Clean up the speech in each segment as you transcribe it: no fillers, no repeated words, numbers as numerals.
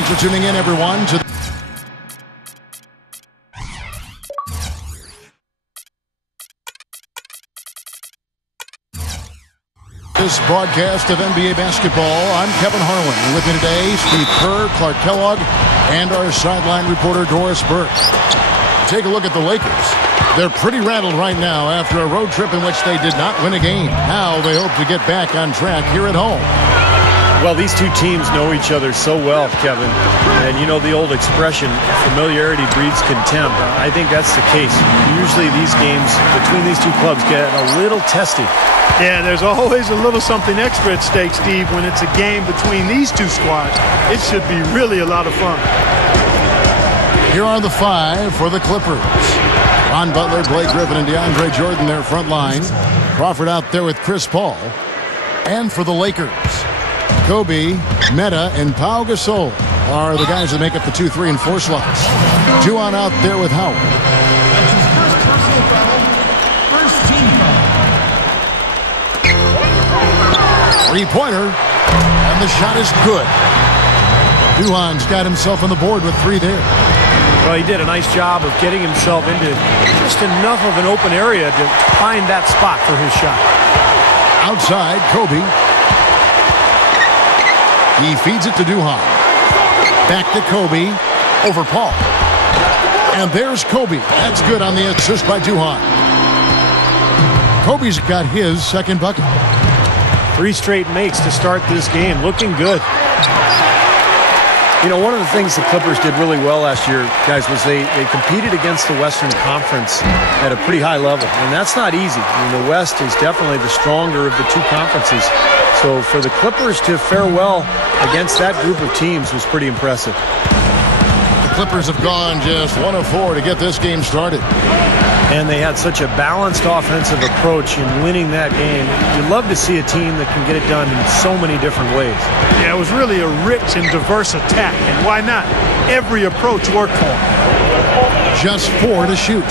Thanks for tuning in, everyone, to this broadcast of NBA basketball. I'm Kevin Harlan. With me today, Steve Kerr, Clark Kellogg, and our sideline reporter, Doris Burke. Take a look at the Lakers. They're pretty rattled right now after a road trip in which they did not win a game. Now they hope to get back on track here at home. Well, these two teams know each other so well, Kevin. And you know the old expression, familiarity breeds contempt. I think that's the case. Usually these games between these two clubs get a little testy. Yeah, there's always a little something extra at stake, Steve, when it's a game between these two squads. It should be really a lot of fun. Here are the five for the Clippers. Ron Butler, Blake Griffin, and DeAndre Jordan, their front line. Crawford out there with Chris Paul. And for the Lakers, Kobe, Metta, and Pau Gasol are the guys that make up the 2, 3, and 4 slots. Juwan out there with Howard. That's his first personal foul, first team foul. Three-pointer, and the shot is good. Duhan's got himself on the board with 3 there. Well, he did a nice job of getting himself into just enough of an open area to find that spot for his shot. Outside, Kobe. He feeds it to Duhan. Back to Kobe. Over Paul. And there's Kobe. That's good on the assist by Duhan. Kobe's got his second bucket. 3 straight makes to start this game. Looking good. You know, one of the things the Clippers did really well last year, guys, was they competed against the Western Conference at a pretty high level. And that's not easy. I mean, the West is definitely the stronger of the two conferences. So for the Clippers to fare well against that group of teams was pretty impressive. The Clippers have gone just 1 of 4 to get this game started. And they had such a balanced offensive approach in winning that game. You love to see a team that can get it done in so many different ways. Yeah, it was really a rich and diverse attack. And why not? Every approach worked for him. Just 4 to shoot.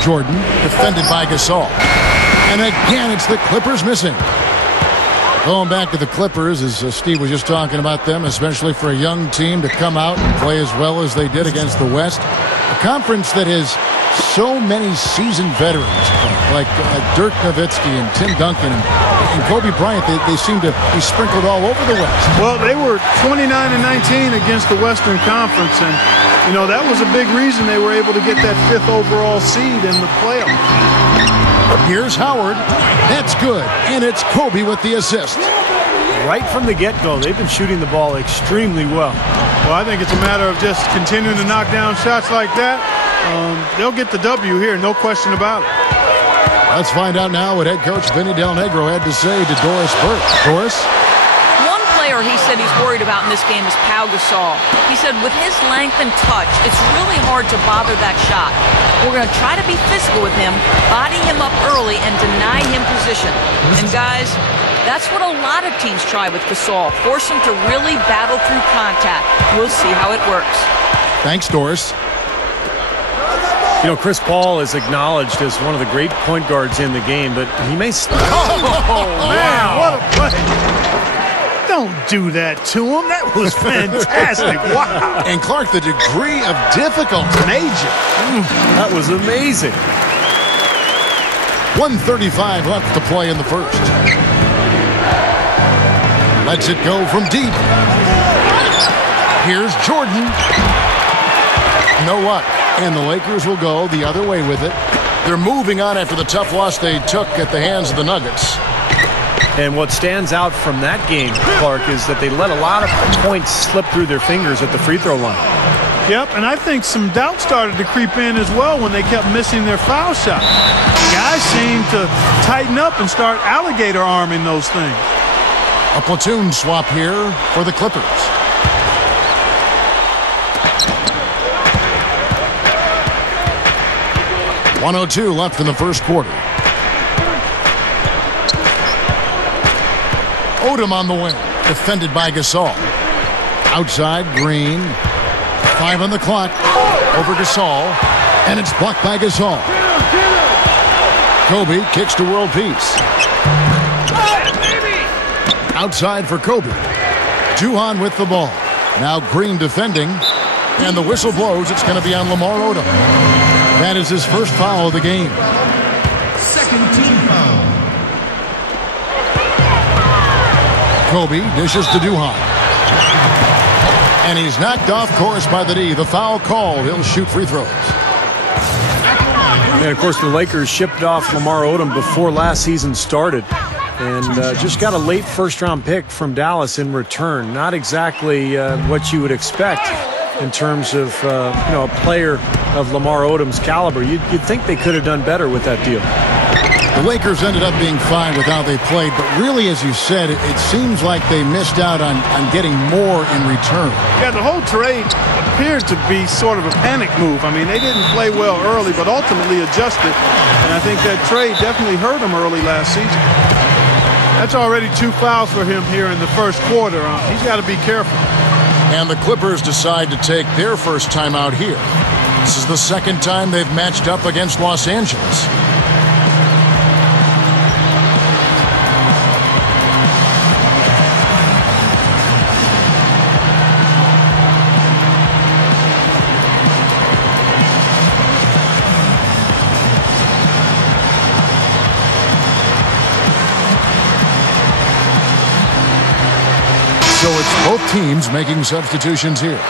Jordan defended by Gasol. And again, it's the Clippers missing. Going back to the Clippers, as Steve was just talking about them, especially for a young team to come out and play as well as they did against the West. A conference that has so many seasoned veterans like Dirk Nowitzki and Tim Duncan and Kobe Bryant. They seem to be sprinkled all over the West. Well, they were 29-19 against the Western Conference, and you know that was a big reason they were able to get that 5th overall seed in the playoffs. Here's Howard. That's good, and it's Kobe with the assist. Right from the get-go, they've been shooting the ball extremely well. Well, I think it's a matter of just continuing to knock down shots like that. They'll get the W here, no question about it. Let's find out now what head coach Vinny Del Negro had to say to Doris Burke. Doris? One player he said he's worried about in this game is Pau Gasol. He said with his length and touch, it's really hard to bother that shot. We're going to try to be physical with him, body him up early, and deny him position. And guys, that's what a lot of teams try with Gasol. Force him to really battle through contact. We'll see how it works. Thanks, Doris. You know, Chris Paul is acknowledged as one of the great point guards in the game, but he may... Oh, man, what a play. Don't do that to him. That was fantastic. Wow. And Clark, the degree of difficulty. Major. That was amazing. 1:35 left to play in the first. Lets it go from deep. Here's Jordan. No luck. And the Lakers will go the other way with it. They're moving on after the tough loss they took at the hands of the Nuggets. And what stands out from that game, Clark, is that they let a lot of points slip through their fingers at the free throw line. Yep, and I think some doubt started to creep in as well when they kept missing their foul shots. Guys seem to tighten up and start alligator arming those things. A platoon swap here for the Clippers. .102 left in the first quarter. Odom on the wing, defended by Gasol. Outside, Green. 5 on the clock. Over Gasol, and it's blocked by Gasol. Kobe kicks to world peace. Outside for Kobe. Juwan with the ball. Now Green defending. And the whistle blows. It's going to be on Lamar Odom. That is his first foul of the game. Second team foul. Kobe dishes to Duhon. And he's knocked off course by the D. The foul called. He'll shoot free throws. And, of course, the Lakers shipped off Lamar Odom before last season started. And just got a late first-round pick from Dallas in return. Not exactly what you would expect in terms of a player of Lamar Odom's caliber. You'd think they could have done better with that deal. The Lakers ended up being fine with how they played, but really, as you said, it seems like they missed out on getting more in return. Yeah, the whole trade appeared to be sort of a panic move. I mean, they didn't play well early, but ultimately adjusted. And I think that trade definitely hurt them early last season. That's already 2 fouls for him here in the first quarter. He's got to be careful. And the Clippers decide to take their first time out here. This is the second time they've matched up against Los Angeles. So it's both teams making substitutions here.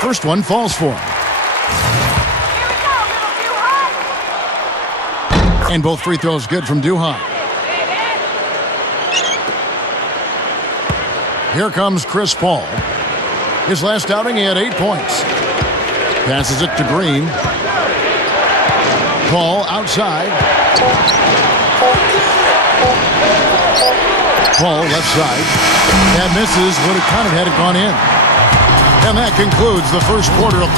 First one falls for him. And both free throws good from Duhon. Here comes Chris Paul. His last outing, he had 8 points. Passes it to Green. Paul outside. Paul left side. That misses. Would have counted had it gone in. And that concludes the first quarter of...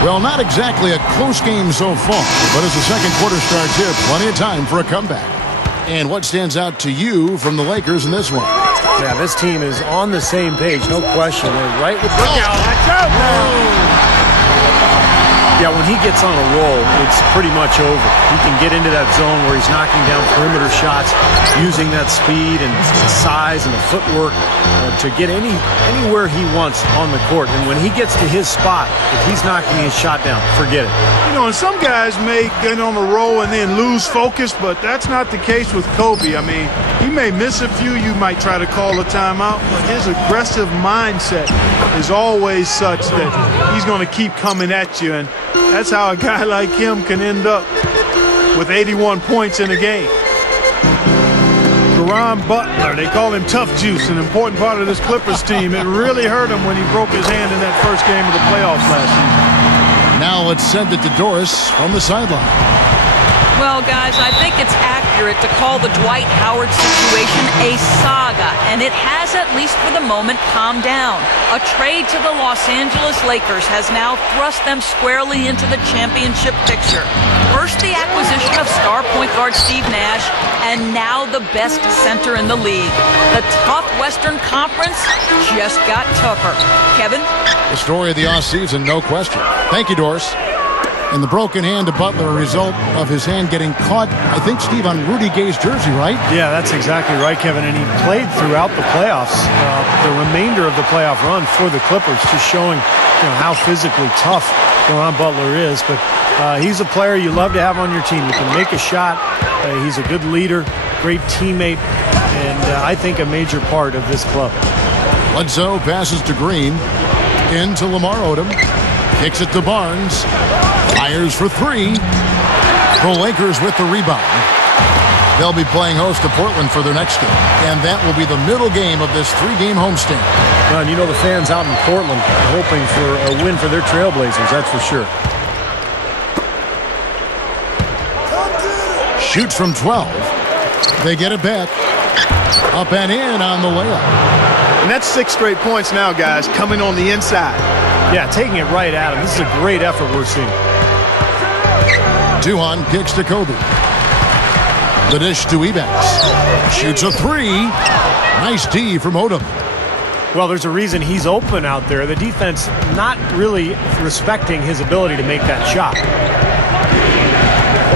Well, not exactly a close game so far, but as the second quarter starts here, plenty of time for a comeback. And what stands out to you from the Lakers in this one? Yeah, this team is on the same page, no question. They're right with Yeah, when he gets on a roll, it's pretty much over. He can get into that zone where he's knocking down perimeter shots, using that speed and size and the footwork to get anywhere he wants on the court. And when he gets to his spot, if he's knocking his shot down, forget it. You know, and some guys may get on a roll and then lose focus, but that's not the case with Kobe. I mean, he may miss a few. You might try to call a timeout, but his aggressive mindset is always such that he's going to keep coming at you. And that's how a guy like him can end up with 81 points in a game. Caron Butler, they call him Tough Juice, an important part of this Clippers team. It really hurt him when he broke his hand in that first game of the playoffs last season. Now let's send it to Doris from the sideline. Well, guys, I think it's accurate to call the Dwight Howard situation a saga, and it has, at least for the moment, calmed down. A trade to the Los Angeles Lakers has now thrust them squarely into the championship picture. First, the acquisition of star point guard Steve Nash, and now the best center in the league. The tough Western Conference just got tougher. Kevin? The story of the offseason, no question. Thank you, Doris. And the broken hand to Butler, a result of his hand getting caught, I think, Steve, on Rudy Gay's jersey, right? Yeah, that's exactly right, Kevin. And he played throughout the playoffs, the remainder of the playoff run for the Clippers, just showing how physically tough Caron Butler is. But he's a player you love to have on your team. You can make a shot. He's a good leader, great teammate, and I think a major part of this club. Bledsoe passes to Green, into Lamar Odom, kicks it to Barnes. Fires for 3. The Lakers with the rebound. They'll be playing host to Portland for their next game. And that will be the middle game of this 3-game homestand. Well, and you know the fans out in Portland are hoping for a win for their Trailblazers, that's for sure. Shoots from 12. They get it back. Up and in on the layup. And that's 6 straight points now, guys, coming on the inside. Yeah, taking it right at him. This is a great effort we're seeing. Duhon kicks to Kobe. The dish to Ebanks. Shoots a three. Nice D from Odom. Well, there's a reason he's open out there. The defense not really respecting his ability to make that shot.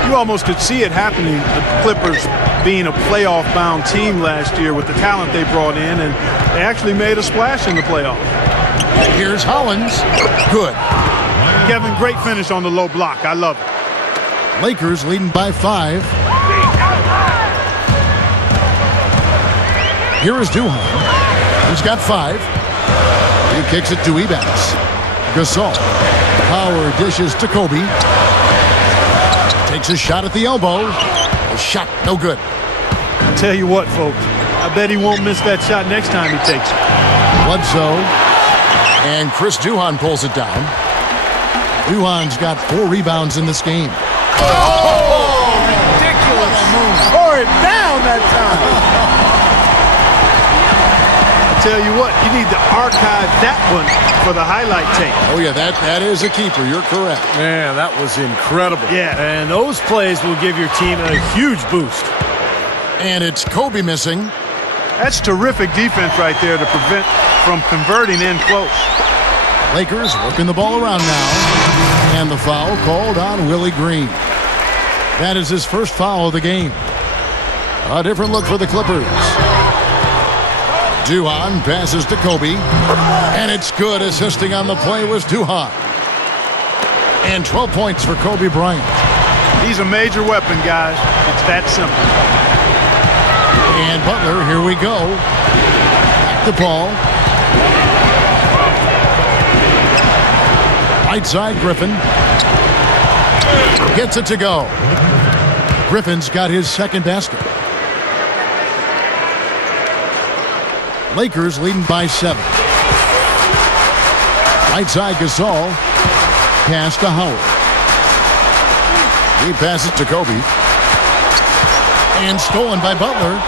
You almost could see it happening. The Clippers being a playoff-bound team last year with the talent they brought in, and they actually made a splash in the playoffs. Here's Hollins. Good. Kevin, great finish on the low block. I love it. Lakers leading by 5. Here is Duhan. He's got 5. He kicks it to Ebanks. Gasol. Power dishes to Kobe. Takes a shot at the elbow. The shot no good. I'll tell you what, folks. I bet he won't miss that shot next time he takes it. Bledsoe. And Chris Duhan pulls it down. Duhan's got 4 rebounds in this game. Oh, ridiculous. Tore it down that time. Tell you what, you need to archive that one for the highlight tape. Oh, yeah, that is a keeper. You're correct. Man, that was incredible. Yeah. And those plays will give your team a huge boost. And it's Kobe missing. That's terrific defense right there to prevent from converting in close. Lakers working the ball around now. And the foul called on Willie Green. That is his first foul of the game. A different look for the Clippers. Duhan passes to Kobe. And it's good. Assisting on the play was Duhan. And 12 points for Kobe Bryant. He's a major weapon, guys. It's that simple. And Butler, here we go. Back to Paul. Right side, Griffin. Gets it to go. Griffin's got his second basket. Lakers leading by 7. Right side, Gasol. Pass to Howard. He passes to Kobe. And stolen by Butler.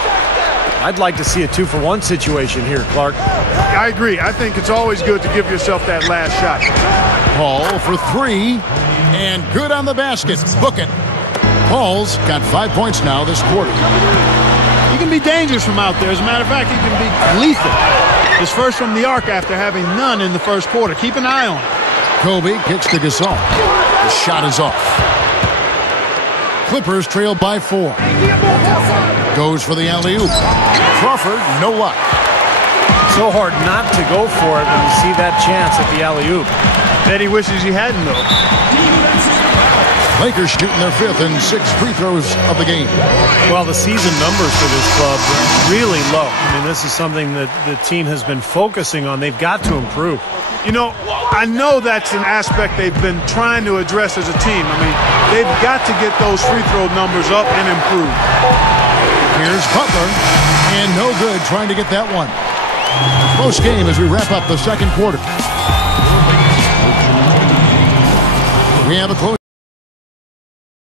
I'd like to see a 2-for-1 situation here, Clark. I agree. I think it's always good to give yourself that last shot. Paul for 3. And good on the basket. Book it. Paul's got 5 points now this quarter. He can be dangerous from out there. As a matter of fact, he can be lethal. His first from the arc after having none in the first quarter. Keep an eye on it. Kobe kicks to Gasol. The shot is off. Clippers trail by 4. Goes for the alley-oop. Crawford, no luck. So hard not to go for it when you see that chance at the alley-oop. Bet he wishes he hadn't, though. Lakers shooting their 5th and 6th free throws of the game. Well, the season numbers for this club are really low. I mean, this is something that the team has been focusing on. They've got to improve. You know, I know that's an aspect they've been trying to address as a team. I mean, they've got to get those free throw numbers up and improve. Here's Butler, and no good trying to get that one. Close game as we wrap up the second quarter. We have a close